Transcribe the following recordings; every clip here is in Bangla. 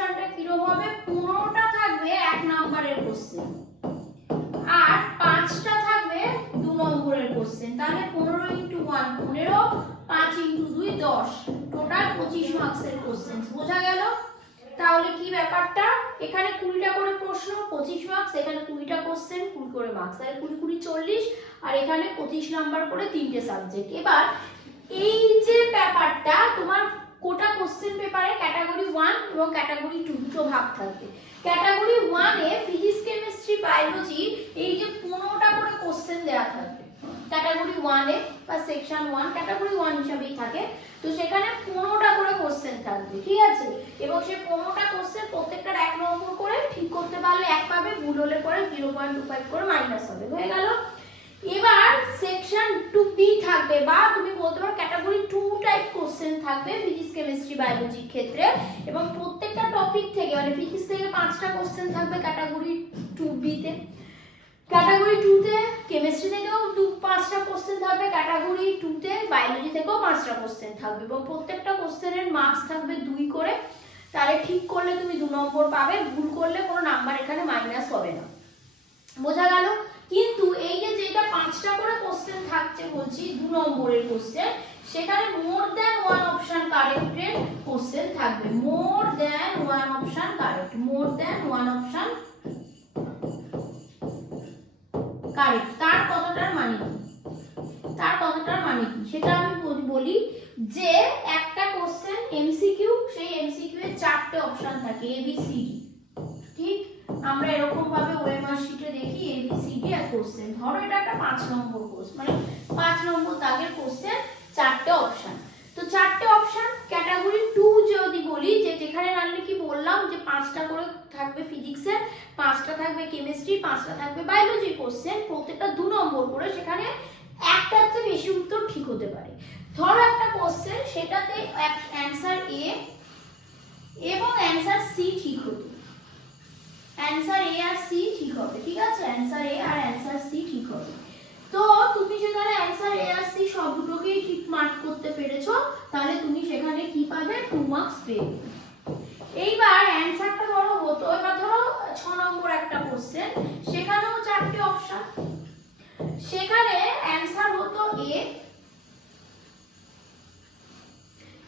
ডিস্ট্রিবিউশনটা কিরকম হবে, 15টা থাকবে 1 নম্বরের কোশ্চেন আর 5টা থাকবে 2 নম্বরের কোশ্চেন। তাহলে 15 × 1 15, 5 × 2 10, টোটাল 25 মার্কসের কোশ্চেন। বোঝা গেল? তাহলে কি ব্যাপারটা, এখানে 20টা করে প্রশ্ন 25 মার্কস, এখানে 20টা কোশ্চেন 20 করে মার্কস, তাহলে 20 20 40, আর এখানে 25 নাম্বার করে 3টে সাবজেক্ট। এবার এই যে ব্যাপারটা তোমার কোটা কোশ্চেন পেপারে ক্যাটাগরি 1 এবং ক্যাটাগরি 2 দুটো ভাগ থাকবে। ক্যাটাগরি 1 এ ফিজিক্স কেমিস্ট্রি বায়োলজি এই যে 15টা করে কোশ্চেন দেয়া থাকবে ক্যাটাগরি 1 এ বা সেকশন 1 ক্যাটাগরি 1 হিসাবেই থাকে, তো সেখানে 15টা করে কোশ্চেন থাকবে, ঠিক আছে? এবং সেই 15টা কোশ্চেন প্রত্যেকটার 1 নম্বর করে, ঠিক করতে পারলে 1 পাবে, ভুল হলে পরে 0.25 করে মাইনাস হবে। হয়ে গেল? এবার সেকশন 2B থাকবে, বা তুমি বলতে পারো ক্যাটাগরি 2 টাইপ কোশ্চেন থাকবে ফিজিক্স কেমিস্ট্রি বায়োলজির ক্ষেত্রে, এবং প্রত্যেকটা টপিক থেকে মানে ফিজিক্স থেকে 5টা কোশ্চেন থাকবে ক্যাটাগরি 2B তে, ক্যাটাগরি 2 তে কেমিস্ট্রি থেকেও 5টা কোশ্চেন থাকবে, ক্যাটাগরি 2 তে বায়োলজি থেকেও 5টা কোশ্চেন থাকবে, এবং প্রত্যেকটা কোশ্চেনের মার্কস থাকবে 2 করে। তাহলে ঠিক করলে তুমি 2 নম্বর পাবে, ভুল করলে কোনো নাম্বার এখানে মাইনাস হবে না। বোঝা গেল? কিন্তু এই যে যেটা 5টা করে কোশ্চেন থাকছে বলছি 2 নম্বরের কোশ্চেন, সেখানে মোর দ্যান 1 অপশন কারেক্টের কোশ্চেন থাকবে। More than 1 option correct, more than 1 option correct. তার কথাটার মানে কি, তার কথাটার মানে কি সেটা আমি বলি যে একটা কোশ্চেন এমসিকিউ, সেই এমসিকিউ এর 4টে অপশন থাকে এ বি সি ডি। ঠিক আমরা এরকম ভাবে ওএমআর শিটে দেখি এ বি সি ডি এর কোশ্চেন। ধরো এটা একটা 5 নম্বর কোশ্চেন, মানে 5 নম্বর দাগের কোশ্চেন, 4টে অপশন। তো 4টে অপশন ক্যাটাগরি 2 যদি বলি, যে যেখানে রাখলে কি বললাম যে 5টা করে থাকবে ফিজিক্সের, 5টা থাকবে কেমিস্ট্রি, 5টা থাকবে বায়োলজি কোশ্চেন, প্রত্যেকটা 2 নম্বর করে, সেখানে একটার চেয়ে বেশি উত্তর ঠিক হতে পারে। ধরো একটা কোশ্চেন, সেটাতে অ্যানসার এ এবং অ্যানসার সি ঠিক হতো, অ্যানসার এ আর সি ঠিক হবে, ঠিক আছে? অ্যানসার এ আর অ্যানসার সি ঠিক হবে। তো তুমি সেখানে অ্যানসার এ আর সি সব দুটোকেই ঠিক মার্ক করতে পেরেছো, তাহলে তুমি সেখানে কি পাবে, 2 মার্কস পেয়ে। এইবার অ্যানসারটা ধরো হতো, এবার ধরো 6 নম্বর একটা কোশ্চেন, সেখানেও 4টে অপশন, সেখানে অ্যানসার হতো এ,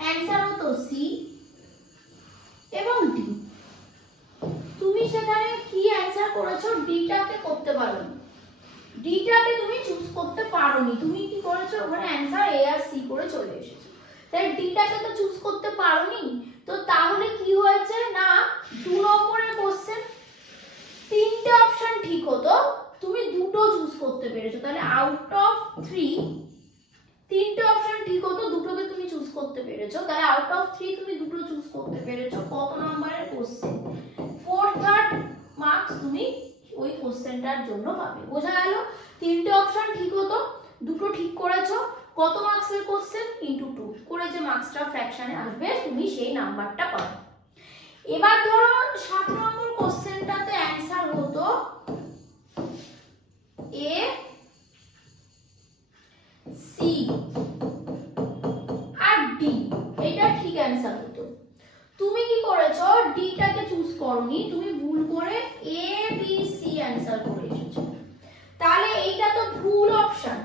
অ্যানসার হতো সি এবং ডি। তুমি সেখানে কি অ্যানসার করেছো, ডিটাকে করতে পারোনি, ডিটাকে তুমি চুজ করতে পারোনি, তুমি কি করেছো, ওখানে অ্যানসার এ আর সি করে চলে এসেছো, তাই ডিটাকে তো চুজ করতে পারোনি। তো তাহলে কি হয়েছে না, 2 নম্বরের কোশ্চেন 3টে অপশন ঠিক হতো, তুমি দুটো চুজ করতে পেরেছো, তাহলে আউট অফ 3 3টে অপশন ঠিক হতো, দুটোকে তুমি চুজ করতে পেরেছো, তাহলে আউট অফ 3 তুমি দুটো চুজ করতে পেরেছো। কত নম্বরের কোশ্চেন, 4/3 মার্কস তুমি ওই কোশ্চেনটার জন্য পাবে। বোঝা গেল? 3টে অপশন ঠিক হতো, দুটো ঠিক করেছো, কত মার্কসের কোশ্চেন ইনটু 2 করে যে মার্কসটা ফ্র্যাকশনে আসবে, তুমি সেই নাম্বারটা পাবে। এবার ধরো 7 নম্বর কোশ্চেনটাতে অ্যানসার হতো এ সি আর ডি, এটা ঠিক অ্যানসার হতো। তুমি কি করেছো, ডিটাকে চুজ করনি, তুমি ভুল করে এ বি সি অ্যানসার করে এসেছো, তাহলে এইটা তো ভুল অপশন,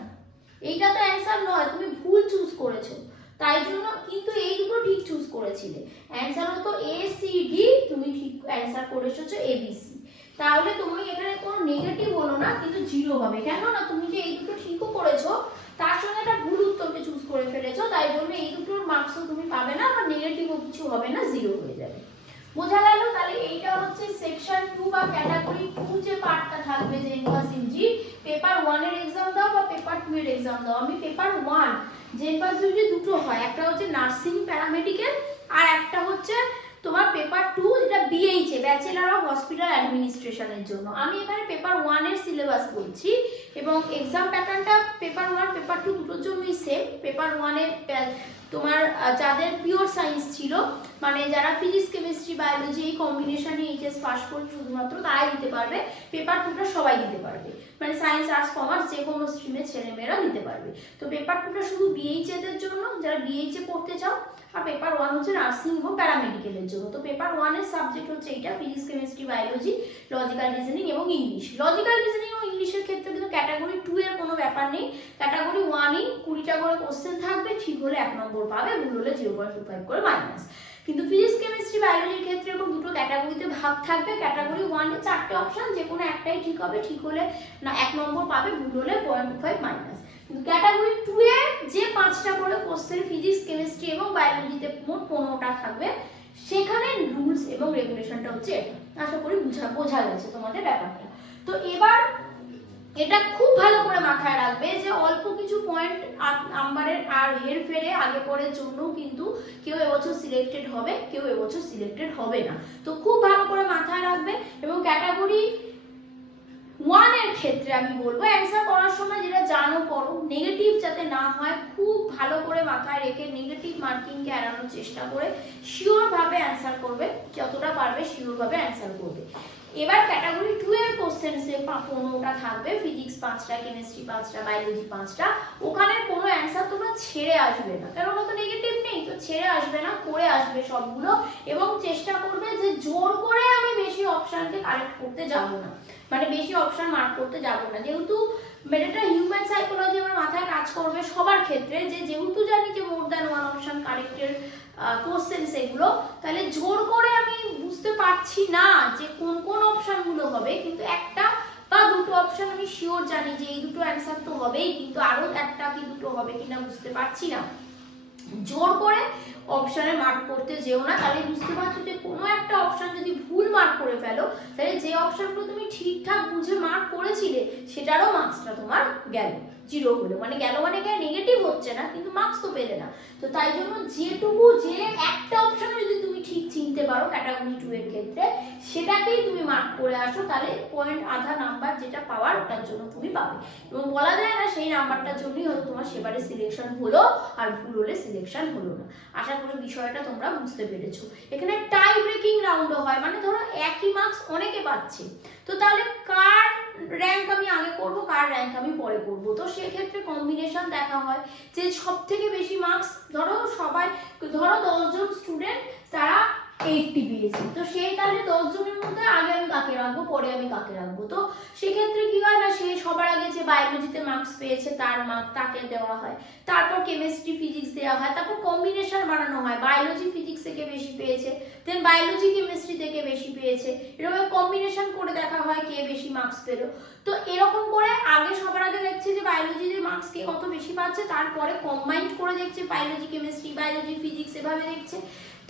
এইটা তো অ্যানসার নয়, তুমি ভুল চুজ করেছো, তাই জন্য কিন্তু এই দুটো ঠিক চুজ করেছিলে, অ্যানসার হতো এ সি ডি, তুমি ঠিক অ্যানসার করে এসেছো এ বি সি। তাহলে তুমি এখানে কোনো নেগেটিভ হলো না, কিন্তু 0 হবে, কেন না তুমি যে এই দুটো ঠিকও করেছো তার সঙ্গে একটা ভুল উত্তরকে চুজ করে ফেলেছো, তাই জন্য এই দুটোর মার্কসও তুমি পাবে না, আর নেগেটিভও কিছু হবে না, 0 হয়ে যাবে। বোঝা গেল? তাহলে এইটা হচ্ছে সেকশন 2 বা ক্যাটাগরি 2 যে পার্টটা থাকবে, যে জেনপাস ইউজি পেপার 1 এর एग्जाम দাও বা পেপার 2 এর एग्जाम দাও, আমি পেপার 1 জেনপাস ইউজি দুটো হয়, একটা হচ্ছে নার্সিং প্যারামেডিক্যাল, আর একটা হচ্ছে তোমার পেপার 2 যেটা বিএইচএ ব্যাচেলর অফ হসপিটাল অ্যাডমিনিস্ট্রেশনের জন্য। আমি এখানে পেপার 1 এর সিলেবাস বলছি, এবং एग्जाम প্যাটার্নটা পেপার 1 পেপার 2 দুটোর জন্যই সেম। পেপার 1 এর তোমার যাদের পিওর সায়েন্স ছিল, মানে যারা ফিজিক্স কেমিস্ট্রি বায়োলজি এই কম্বিনেশনে এইচএস পাস করে শুধুমাত্র তারাই দিতে পারবে, পেপার 2টা সবাই দিতে পারবে, মানে সায়েন্স আর্টস কমার্স যে কোনো স্ট্রিমের ছেলেমেয়েরা দিতে পারবে। তো পেপার 2টা শুধু বিএইচএ দের জন্য, যারা বিএইচএ পড়তে চাও, আর পেপার 1 হচ্ছে নার্সিং এবং প্যারামেডিক্যালের জন্য। তো পেপার 1 এর সাবজেক্ট হচ্ছে এটা physics, chemistry, biology, logical reasoning এবং ইংলিশ। লজিক্যাল রিজনিং এবং ইংলিশের ক্ষেত্রে কিন্তু ক্যাটাগরি 2 এর কোনো ব্যাপার নেই, ক্যাটাগরি 1 এই 20টা করে কোশ্চেন থাকবে, ঠিক হলে 1 নম্বর পাবে, ভুল হলে 0.25 করে মাইনাস। কিন্তু ফিজিক্স, কেমিস্ট্রি, বায়োলজির ক্ষেত্রে এরকম দুটো ক্যাটাগরিতে ভাগ থাকবে। ক্যাটাগরি 1 এ 4টে অপশন, যে কোনো একটাই ঠিক হবে, ঠিক হলে না 1 নম্বর পাবে, ভুল হলে 0.25 মাইনাস। কিন্তু ক্যাটাগরি 2 এ যে 5টা করে কোশ্চেন ফিজিক্স, কেমিস্ট্রি এবং বায়োলজিতে মোট 15টা থাকবে, সেখানে রুলস এবং রেগুলেশনটা হচ্ছে এটা। আশা করি বোঝা গেছে তোমাদের ব্যাপারটা। তো এবার এটা খুব ভালো করে মাথায় রাখবে যে অল্প কিছু পয়েন্ট নাম্বারের আর হেরফেরে আগে পরের জন্য কিন্তু কেউ এবছর সিলেক্টেড হবে, কেউ এবছর সিলেক্টেড হবে না। তো খুব ভালো করে মাথায় রাখবে। এবং ক্যাটাগরি 1 এর ক্ষেত্রে আমি বলবো অ্যান্সার করার সময় যেটা জানো করো, নেগেটিভ যাতে না হয় খুব ভালো করে মাথায় রেখে নেগেটিভ মার্কিংকে এড়ানোর চেষ্টা করে শিওর ভাবে অ্যান্সার করবে, যতটা পারবে শিওর ভাবে অ্যান্সার করবে। এবার ক্যাটাগরি 2 এর কোশ্চেনসে 15টা থাকবে, ফিজিক্স 5টা, কেমিস্ট্রি 5টা, বায়োলজি 5টা। ওখানে কোনো অ্যান্সার তোমরা ছেড়ে আসবে না, কারণ ওটা তো নেগেটিভ নেই, তো ছেড়ে আসবে না, করে আসবে সবগুলো। এবং চেষ্টা করবে যে জোর করে আমি বেশি অপশনকে কারেক্ট করতে যাব না, মানে বেশি অপশন মার্ক করতে যাব না। যেহেতু এটা হিউম্যান সাইকোলজি আমার মাথায় কাজ করবে সবার ক্ষেত্রে, যে যেহেতু জানি যে মোর দ্যান ওয়ান অপশন কারেক্টের কোশ্চেন সেগুলো, তাহলে জোর করে আমি বুঝতে পারছি না যে কোন কোন অপশন গুলো হবে, কিন্তু একটা বা দুটো অপশন আমি শিওর জানি যে এই দুটো অ্যান্সার তো হবেই, কিন্তু আরো একটা কি দুটো হবে কিনা বুঝতে পারছি না। জোর করে অপশনে মার্ক করতে যেও না, তাহলে বুঝতে পারছো যে কোনো একটা অপশন যদি ভুল মার্ক করে ফেলো, তাহলে যে অপশনগুলো তুমি ঠিকঠাক বুঝে মার্ক করেছিলে সেটারও মার্কসটা তোমার গেল, 0 হলো। মানে গেল মানে এখানে নেগেটিভ হচ্ছে না, কিন্তু মার্কস তো পেলে না। তো তাই জন্য যেটুকু যে একটা অপশন যদি তুমি ঠিক চিনতে পারো ক্যাটাগরি 2 এর ক্ষেত্রে, সেটাকেই তুমি মার্ক করে আসো, তাহলে পয়েন্ট আধা নাম্বার যেটা পাওয়ার ওটার জন্য তুমি পাবে। এবং বলা যায় না সেই নাম্বারটার জন্যই হয়তো তোমার সেবারে সিলেকশন হলো আর ভুল হলে সিলেকশন হলো না। আশা করি বিষয়টা তোমরা বুঝতে পেরেছো। এখানে টাই ব্রেকিং রাউন্ডও হয়, মানে ধরো একই মার্কস অনেকে পাচ্ছে, তো তাহলে কার র্যাঙ্ক আমি আগে করব, কার র্যাঙ্ক আমি পরে করব। তো সেক্ষেত্রে কম্বিনেশন দেখা হয় যে সব থেকে বেশি মার্কস ধরো 10 জন স্টুডেন্ট তারা 80 পেয়েছে, তো সেই তাহলে 10 জনের মধ্যে আগে আমি কাকে রাখবো, পরে আমি কাকে রাখবো। তো সেক্ষেত্রে কি হয় না, সে সবার আগে যে বায়োলজিতে মার্কস পেয়েছে তার মার্ক তাকে দেওয়া হয়, তারপর কেমিস্ট্রি, ফিজিক্স দেওয়া হয়, তারপর কম্বিনেশন বানানো হয়, বায়োলজি ফিজিক্স থেকে বেশি পেয়েছে, দেন বায়োলজি কেমিস্ট্রি থেকে বেশি পেয়েছে, এরকম কম্বিনেশন করে দেখা হয় কে বেশি মার্কস পেলো। তো এরকম করে আগে সবার আগে দেখছে যে বায়োলজিতে মার্কস কে কত বেশি পাচ্ছে, তারপরে কম্বাইন্ড করে দেখছে বায়োলজি কেমিস্ট্রি, বায়োলজি ফিজিক্স, এভাবে দেখছে।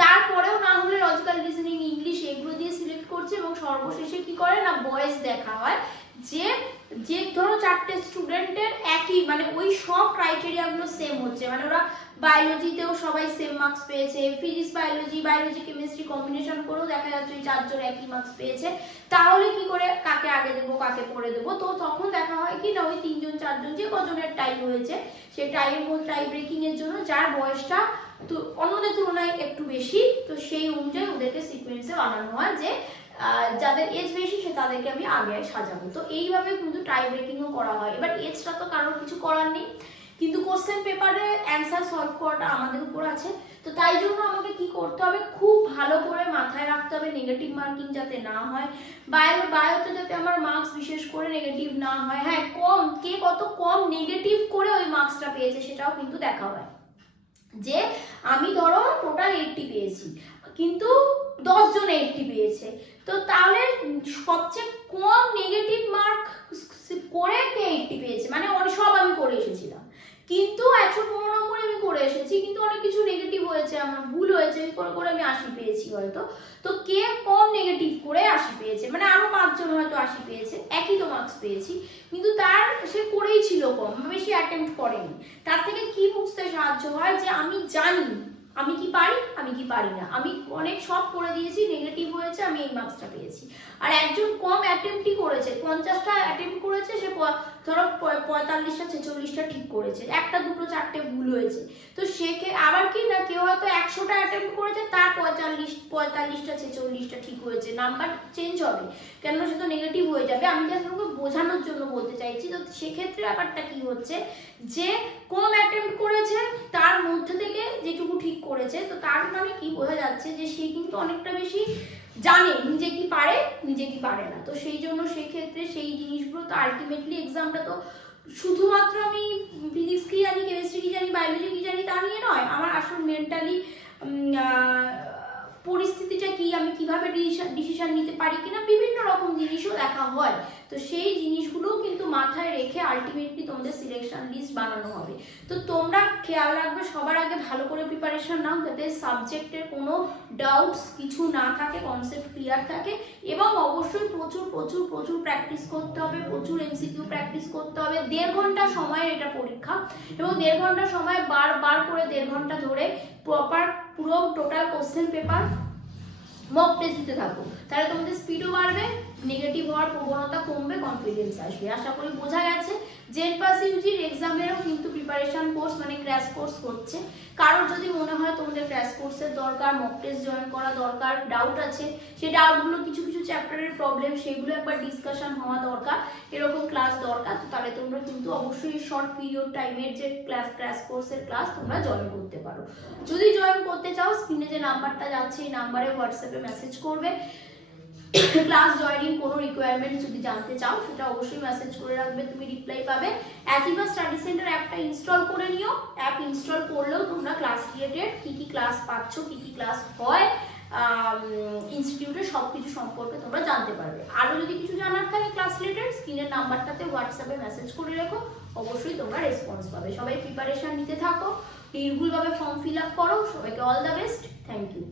তারপরেও না হলে লজিক্যাল রিজনিং, ইংলিশ এগুলো দিয়ে সিলেক্ট করছে। এবং সর্বশেষে কি করে না, বয়েস দেখা হয় যে যে ধরো 4টে স্টুডেন্টের একই মানে ওই সব ক্রাইটেরিয়া গুলো সেম হচ্ছে, মানে ওরা বায়োলজিতেও সবাই সেম মার্কস পেয়েছে, ফিজিক্স বায়োলজি কেমিস্ট্রি কম্বিনেশন করেও দেখা যাচ্ছে ওই 4 জন একই মার্কস পেয়েছে, তাহলে কি করে কাকে আগে দেবো কাকে পরে দেবো। তো তখন দেখা হয় কি না, ওই 3 জন 4 জন যে কজনের টাই হয়েছে, সেই টাইয়ের মধ্যে টাই ব্রেকিং এর জন্য যার বয়সটা তো অন্যদের তুলনায় একটু বেশি, তো সেই অনুযায়ী ওদেরকে সিকোয়েন্সে বানানো হয় যে যাদের এজ বেশি সে তাদেরকে আমি আগে সাজাবো। তো এইভাবে কিন্তু টাই ব্রেকিংও করা হয়। এবার এজটা তো কারোর কিছু করার নেই, কিন্তু কোশ্চেন পেপারে অ্যান্সার সলভ করাটা আমাদের উপর আছে। তো তাই জন্য আমাকে কি করতে হবে, খুব ভালো করে মাথায় রাখতে হবে নেগেটিভ মার্কিং যাতে না হয়, বায়োতে যাতে আমার মার্কস বিশেষ করে নেগেটিভ না হয়। হ্যাঁ, কে কত কম নেগেটিভ করে ওই মার্কসটা পেয়েছে সেটাও কিন্তু দেখা হয়। যে আমি ধরো টোটাল 80 পেয়েছি, কিন্তু 10 জন 80 পেয়েছে, তো তাহলে সবচেয়ে কম নেগেটিভ মার্ক করে কে 80 পেয়েছে, মানে সব আমি করে এসেছিলাম, কিন্তু 115 নম্বরে আমি করে এসেছি, কিন্তু অনেক কিছু নেগেটিভ হয়েছে, আমার ভুল হয়েছে, করে করে আমি 80 পেয়েছি হয়তো। তো কে কম নেগেটিভ করে 80 পেয়েছে, মানে আরো 5 জন হয়তো 80 পেয়েছে, একই তো মার্কস পেয়েছি, কিন্তু তার সে করেই ছিল কম, বেশি অ্যাটেম্প্ট করেনি। তার থেকে কি বুঝতে সাহায্য হয় যে আমি জানি আমি কি পারি আমি কি পারি না, আমি অনেক সব করে দিয়েছি, নেগেটিভ হয়েছে, আমি এই মার্কসটা পেয়েছি। আর একজন কম অ্যাটেম্পটই করেছে, 50টা অ্যাটেম্প্ট করেছে, সে ধরো 45টা 46টা ঠিক করেছে, একটা দুটো 4টে ভুল হয়েছে। তো সে আবার কি না, কেউ হয়তো 100টা অ্যাটেম্প্ট করেছে, তার 45টা 46টা ঠিক হয়েছে, নাম্বার চেঞ্জ হবে, কেননা সে তো নেগেটিভ হয়ে যাবে। আমি জাস্ট বোঝানোর জন্য বলতে চাইছি। তো সেক্ষেত্রে ব্যাপারটা কি হচ্ছে যে কম অ্যাটেম্প্ট করেছে তার মধ্যে থেকে যেটুকু ঠিক করেছে, তো তার মানে কি বোঝা যাচ্ছে যে সে কিন্তু অনেকটা বেশি জানে নিজে কি পারে নিজে কি পারে না। তো সেই জন্য সেক্ষেত্রে সেই জিনিসগুলো তো আলটিমেটলি এক্সামটা তো শুধুমাত্র আমি ফিজিক্স কি জানি, কেমিস্ট্রি কি জানি, বায়োলজি কি জানি তা নিয়ে নয়, আমার আসল মেন্টালি পরিস্থিতিটা কি, আমি কিভাবে ডিসিশন নিতে পারি কিনা, বিভিন্ন রকম জিনিসও দেখা হয়। তো সেই জিনিসগুলো কিন্তু মাথায় রেখে আলটিমেটলি তোমাদের সিলেকশন লিস্ট বানানো হবে। তো তোমরা খেয়াল রাখবে সবার আগে ভালো করে প্রিপারেশন নাও, যাতে সাবজেক্টের কোনো ডাউটস কিছু না থাকে, কনসেপ্ট ক্লিয়ার থাকে, এবং অবশ্যই প্রচুর প্রচুর প্রচুর প্র্যাকটিস করতে হবে, প্রচুর এমসিকিউ প্র্যাকটিস করতে হবে। 1.5 ঘন্টা সময়ের এটা পরীক্ষা, এবং 1.5 ঘন্টা সময় বার করে 1.5 ঘন্টা ধরে প্রপার পুরো total question paper mock test দিতে থাকো, তাহলে তোমাদের স্পিডও বাড়বে, নেগেটিভ হওয়ার প্রবণতা কমবে, কনফিডেন্স আসবে। আশা করি বোঝা গেছে। জেনপাস ইউজির এক্সামেরও কিন্তু প্রিপারেশন কোর্স মানে ক্র্যাশ কোর্স হচ্ছে। কারোর যদি মনে হয় তোমাদের ক্র্যাশ কোর্সের দরকার, মক টেস্ট জয়েন করা দরকার, ডাউট আছে, সেই ডাউটগুলো কিছু কিছু চ্যাপ্টারের প্রবলেম, সেগুলো একবার ডিসকাশন হওয়া দরকার, এরকম ক্লাস দরকার, তো তাহলে তোমরা কিন্তু অবশ্যই শর্ট পিরিয়ড টাইমের যে ক্র্যাশ কোর্সের ক্লাস তোমরা জয়েন করতে পারো। যদি জয়েন করতে চাও, স্ক্রিনে যে নাম্বারটা যাচ্ছে এই নাম্বারে হোয়াটসঅ্যাপে মেসেজ করবে। ক্লাস জয়েনিং কোনো রিকোয়ারমেন্ট যদি জানতে চাও সেটা অবশ্যই মেসেজ করে রাখবে, তুমি রিপ্লাই পাবে। অ্যাকিভা স্টাডি সেন্টার অ্যাপটা ইনস্টল করে নিও। অ্যাপ ইনস্টল করলেও তোমরা ক্লাস রিলেটেড কি কি ক্লাস পাচ্ছ, কি কি ক্লাস হয় ইনস্টিটিউটের, সব কিছু সম্পর্কে তোমরা জানতে পারবে। আরও যদি কিছু জানার থাকে ক্লাস রিলেটেড, স্ক্রিনের নাম্বারটাতে হোয়াটসঅ্যাপে মেসেজ করে রেখো, অবশ্যই তোমরা রেসপন্স পাবে। সবাই প্রিপারেশন নিতে থাকো, নির্ভুলভাবে ফর্ম ফিল আপ করো। সবাইকে all the best, thank you.